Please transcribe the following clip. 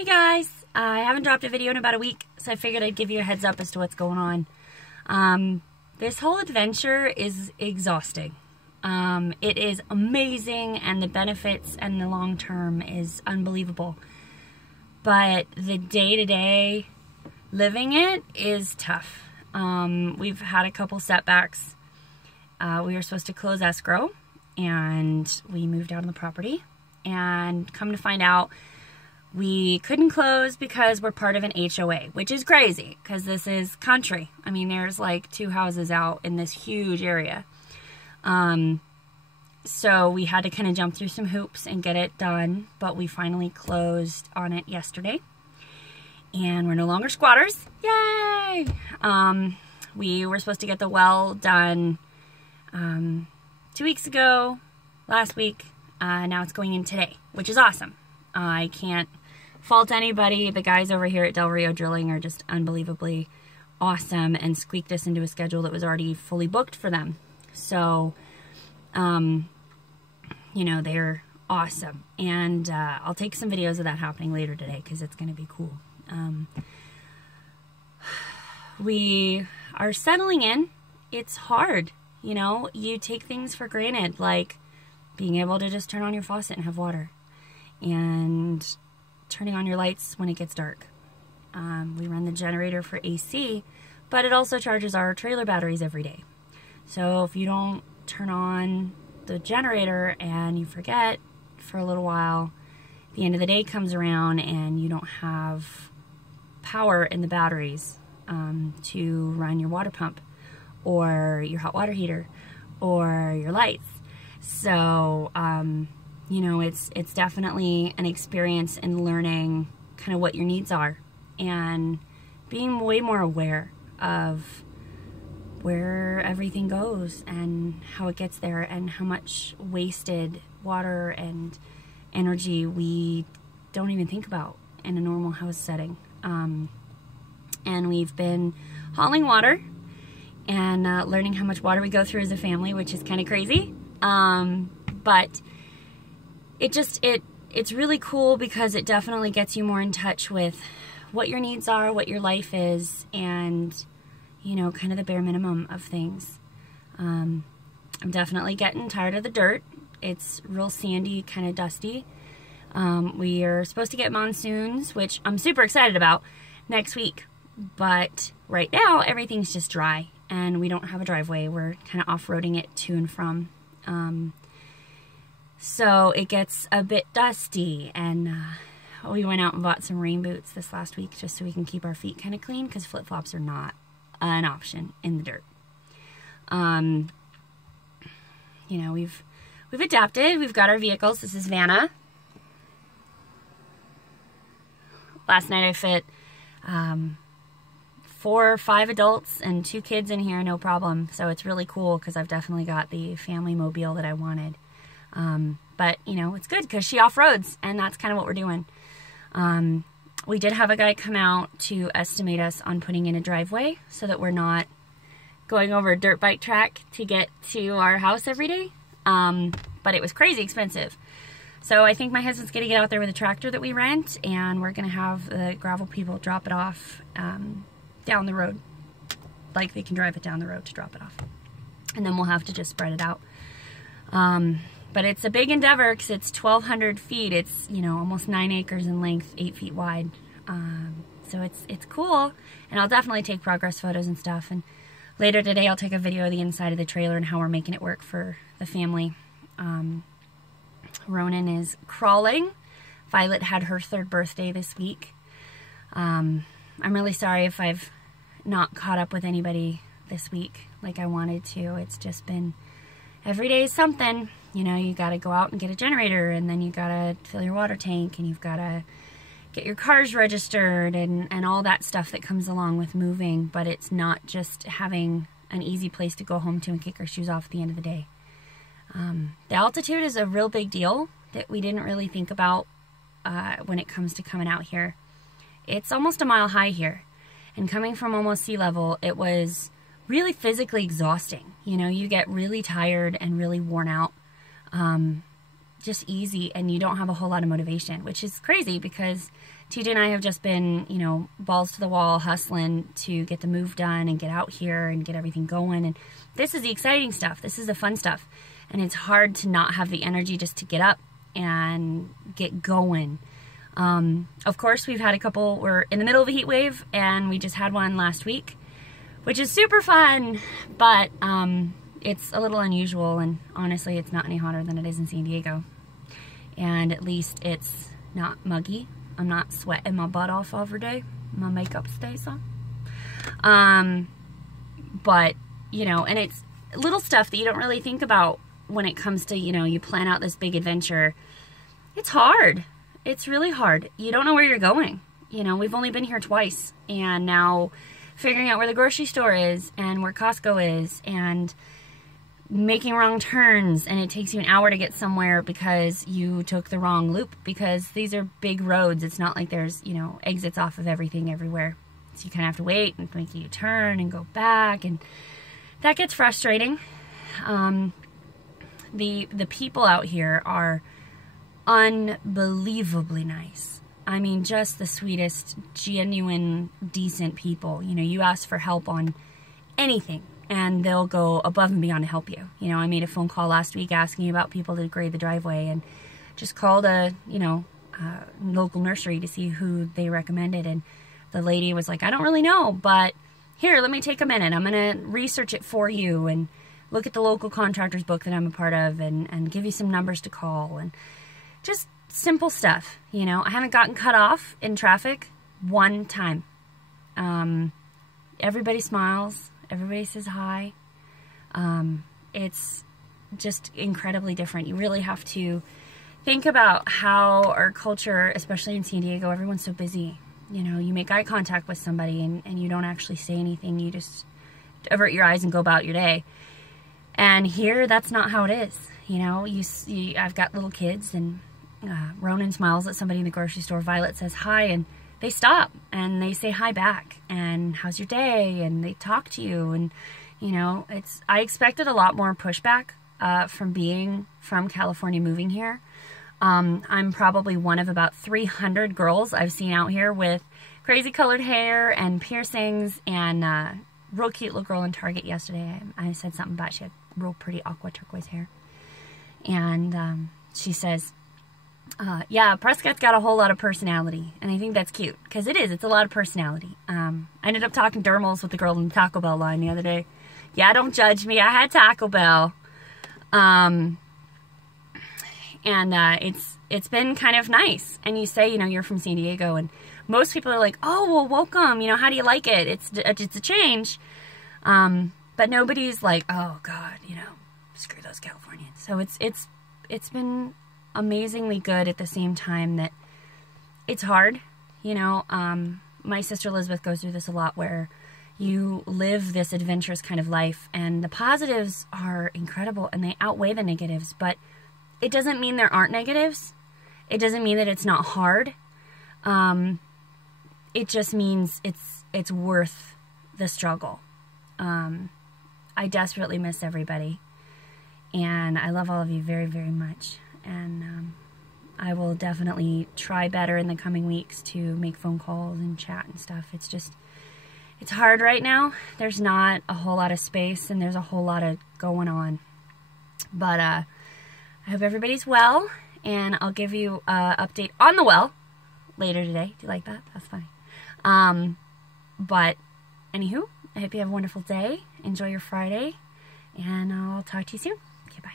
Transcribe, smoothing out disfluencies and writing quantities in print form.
Hey guys, I haven't dropped a video in about a week, so I figured I'd give you a heads up as to what's going on. This whole adventure is exhausting. It is amazing, and the benefits and the long term is unbelievable. But the day-to-day living it is tough. We've had a couple setbacks. We were supposed to close escrow, and we moved out on the property. And come to find out, we couldn't close because we're part of an HOA, which is crazy because this is country. I mean, there's like 2 houses out in this huge area. So we had to kind of jump through some hoops and get it done, but we finally closed on it yesterday. And we're no longer squatters. Yay! We were supposed to get the well done 2 weeks ago, last week. Now it's going in today, which is awesome. I can't fault anybody. The guys over here at Del Rio Drilling are just unbelievably awesome and squeaked us into a schedule that was already fully booked for them. So, you know, they're awesome. And I'll take some videos of that happening later today because it's going to be cool. We are settling in. It's hard. You know, you take things for granted, like being able to just turn on your faucet and have water, and turning on your lights when it gets dark. We run the generator for AC, but it also charges our trailer batteries every day. So if you don't turn on the generator and you forget for a little while, the end of the day comes around and you don't have power in the batteries to run your water pump or your hot water heater or your lights. So, you know, it's definitely an experience in learning kind of what your needs are and being way more aware of where everything goes and how it gets there and how much wasted water and energy we don't even think about in a normal house setting. And we've been hauling water and learning how much water we go through as a family, which is kind of crazy. But it's really cool because it definitely gets you more in touch with what your needs are, what your life is, and, you know, kind of the bare minimum of things. I'm definitely getting tired of the dirt. It's real sandy, kind of dusty. We are supposed to get monsoons, which I'm super excited about, next week. But right now, everything's just dry, and we don't have a driveway. We're kind of off-roading it to and from. So it gets a bit dusty, and we went out and bought some rain boots this last week just so we can keep our feet kind of clean because flip-flops are not an option in the dirt. You know, we've adapted. We've got our vehicles. This is Vanna. Last night I fit 4 or 5 adults and 2 kids in here, no problem. So it's really cool because I've definitely got the family mobile that I wanted. But, you know, it's good because she off-roads, and that's kind of what we're doing. We did have a guy come out to estimate us on putting in a driveway so that we're not going over a dirt bike track to get to our house every day. But it was crazy expensive. So I think my husband's going to get out there with a tractor that we rent, and we're going to have the gravel people drop it off down the road. Like they can drive it down the road to drop it off. And then we'll have to just spread it out. But it's a big endeavor because it's 1,200 feet. It's, you know, almost 9 acres in length, 8 feet wide. So it's cool. And I'll definitely take progress photos and stuff. And later today I'll take a video of the inside of the trailer and how we're making it work for the family. Ronan is crawling. Violet had her 3rd birthday this week. I'm really sorry if I've not caught up with anybody this week like I wanted to. It's just been every day is something. You know, you got to go out and get a generator, and then you got to fill your water tank, and you've got to get your cars registered and all that stuff that comes along with moving. But it's not just having an easy place to go home to and kick our shoes off at the end of the day. The altitude is a real big deal that we didn't really think about when it comes to coming out here. It's almost a mile high here, and coming from almost sea level, it was really physically exhausting. You know, you get really tired and really worn out just easy, and you don't have a whole lot of motivation, which is crazy because TJ and I have just been, you know, balls to the wall hustling to get the move done and get out here and get everything going. And this is the exciting stuff. This is the fun stuff. And it's hard to not have the energy just to get up and get going. Of course, we've had we're in the middle of a heat wave, and we just had one last week, which is super fun, but it's a little unusual, and honestly, it's not any hotter than it is in San Diego. And at least it's not muggy. I'm not sweating my butt off every day. My makeup stays on. But, you know, and it's little stuff that you don't really think about when it comes to, you know, you plan out this big adventure. It's hard. It's really hard. You don't know where you're going. You know, we've only been here twice, and now figuring out where the grocery store is and where Costco is, and making wrong turns, and it takes you an hour to get somewhere because you took the wrong loop, because these are big roads. It's not like there's, you know, exits off of everything everywhere. So you kind of have to wait and make you turn and go back, and that gets frustrating. The people out here are unbelievably nice. I mean, just the sweetest, genuine, decent people. You know, you ask for help on anything, and they'll go above and beyond to help you. You know, I made a phone call last week asking about people to grade the driveway, and just called a, you know, local nursery to see who they recommended. And the lady was like, I don't really know, but here, let me take a minute. I'm going to research it for you and look at the local contractor's book that I'm a part of, and give you some numbers to call, and just simple stuff. You know, I haven't gotten cut off in traffic one time. Everybody smiles. Everybody says hi. It's just incredibly different. You really have to think about how our culture, especially in San Diego, everyone's so busy. You know, you make eye contact with somebody, and you don't actually say anything. You just avert your eyes and go about your day. And here, that's not how it is. You know, I've got little kids, and Ronan smiles at somebody in the grocery store. Violet says hi, and they stop and they say hi back, and how's your day, and they talk to you. And you know, I expected a lot more pushback from being from California moving here. I'm probably one of about 300 girls I've seen out here with crazy colored hair and piercings, and real cute little girl in Target yesterday. I said something about she had real pretty aqua turquoise hair, and she says, yeah, Prescott's got a whole lot of personality. And I think that's cute, because it's a lot of personality. I ended up talking dermals with the girl in the Taco Bell line the other day. Yeah, don't judge me. I had Taco Bell. And it's been kind of nice. And you say, you know, you're from San Diego, and most people are like, oh, well, welcome. You know, how do you like it? It's a change. But nobody's like, oh God, you know, screw those Californians. So it's been amazingly good at the same time that it's hard. You know, my sister Elizabeth goes through this a lot, where you live this adventurous kind of life, and the positives are incredible and they outweigh the negatives, but it doesn't mean there aren't negatives. It doesn't mean that it's not hard. It just means it's worth the struggle. I desperately miss everybody, and I love all of you very, very much. And I will definitely try better in the coming weeks to make phone calls and chat and stuff. It's hard right now. There's not a whole lot of space, and there's a whole lot of going on. But I hope everybody's well, and I'll give you an update on the well later today. Do you like that? That's funny. But anywho, I hope you have a wonderful day. Enjoy your Friday, and I'll talk to you soon. Okay, bye.